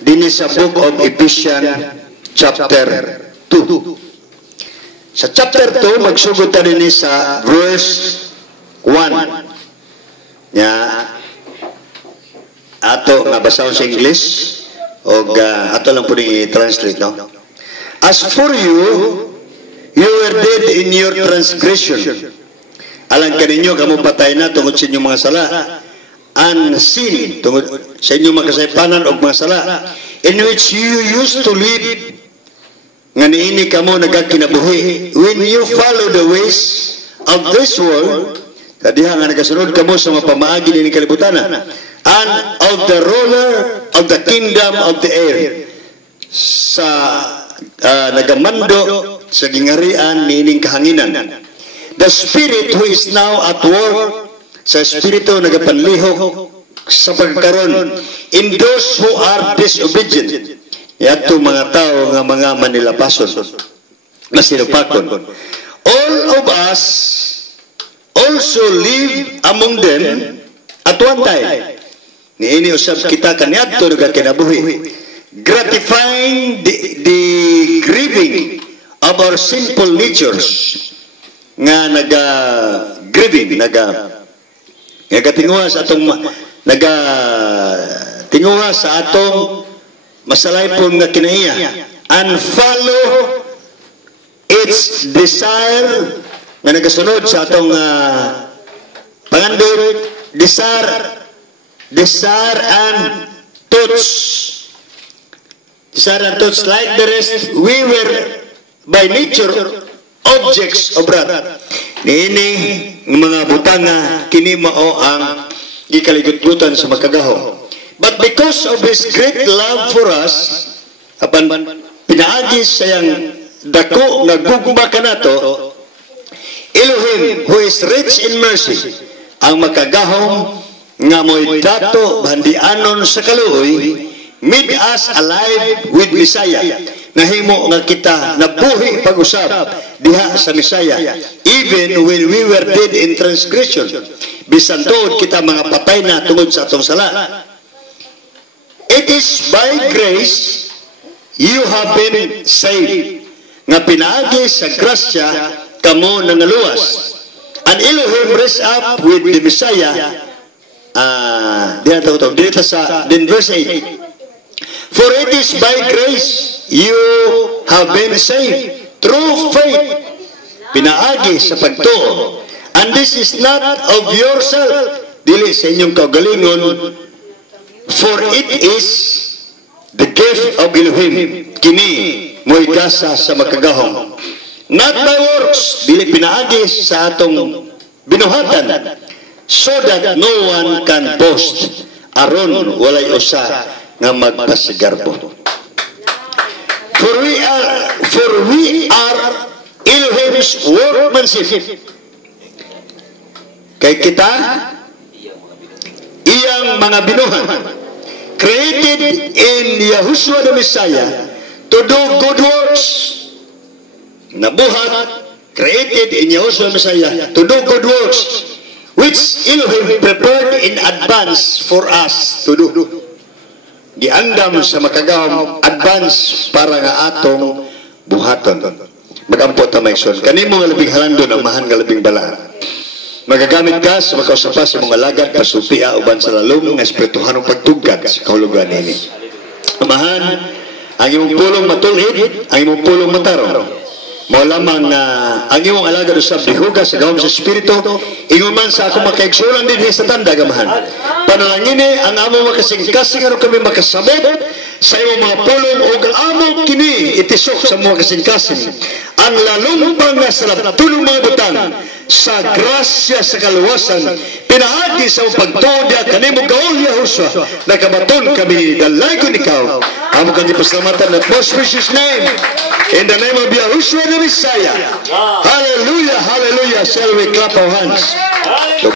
din sa book of Ephesians chapter 2. Sa chapter 2 magsugod ta din sa verse 1. Ya ato nga basahon sa English o ato lang po ni translate, no? As for you, you were dead in your transgression. Alang kaninyo kamo patay na tungod sa inyong mga sala, unseen tungod sa inyong mga kasaypanan o mga sala, in which you used to live, nga niini kamo nagakinabuhi when you follow the ways of this world, kadiha nga nagasunod kamo sa mga pamaagi ni kalibutan, and of the ruler of the kingdom of the air, sa nagamando sa gingarian niining kahanginan. The spirit who is now at work, sa espiritu nagapanlihok sa pagkaron in those who are disobedient, yato mga tao nga mga manilapason, masilupakon. All of us also live among them at one time. Niini usab kita kaniadto nagakinabuhi, gratifying the craving of our sinful natures, nga naga-grieving, nagatinguha sa atong nagatinguha sa atong masalaypon nga kinaiya, and follow its desire nga nagasunod sa atong pangandot, desire and thoughts. Desire and thoughts, like the rest, we were by nature objects of wrath. Niini mga butanga kini mao ang gikaligutgutan sa makagaho. But because of His great love for us, apan pinaagi sayang dako nga gugma kanato, Elohim who is rich in mercy, ang makagahom nga mo'y dato bandianon sa kaluoy, made us alive with Messiah. Nahimo nga kita nabuhi pag-usab diha sa Messiah, even when we were dead in transgression. Bisan tuod kita mga patay na tungod sa atong sala. It is by grace you have been saved. Nga pinaagi sa grasya kamo nangaluwas. And Elohim raised up with the Messiah. Dito sa verse 8. For it is by grace you have been saved through faith, pinaagi sa pagtuo. And this is not of yourself, dili sa inyong kaugalingon, for it is the gift of Elohim, kini mo'y gasa sa makagahom. Not by works, dili pinaagi sa atong binuhatan, so that no one can boast, aron walay usa nga magpasigarbo. For we are Elohim's workmanship. Kay kita iyang mga binuhan, created in Yahushua the Messiah to do good works. Nabuhat, created in Yahushua the Messiah to do good works, which Elohim prepared in advance for us to do. Giandam sa makagawang advance para nga atong buhaton. Mag-ampo ta maigsoon. Kanimo nga labing halando ang mahan nga labing balaan. Magagamit ka sa makausapa sa mga lagad, pasupia uban sa lalong nga espirituhanong pagtugad sa kahulugan nini. Amahan, ang imong pulong matulid, ang imong pulong matarong. Mao lamang na ang imong alagad usab dihuga sa gawom sa espiritu, ingon man sa ako makaigsulan din sa tanda gamahan. Panalangini ang among makasingkasing ano kami makasabot sa imong mga pulong ug among kini itisok sa mga kasingkasing. Ang lalong nga sa tulong mga butang sa grasya sa kaluwasan, pinaagi sa pagtuon niya kanimo gaol Yahushua, nakabaton kami dalaygon ikaw. Amo kang ipasalamatan at most precious name, in the name of Yahushua the Messiah. Hallelujah, hallelujah. Shall we clap our hands?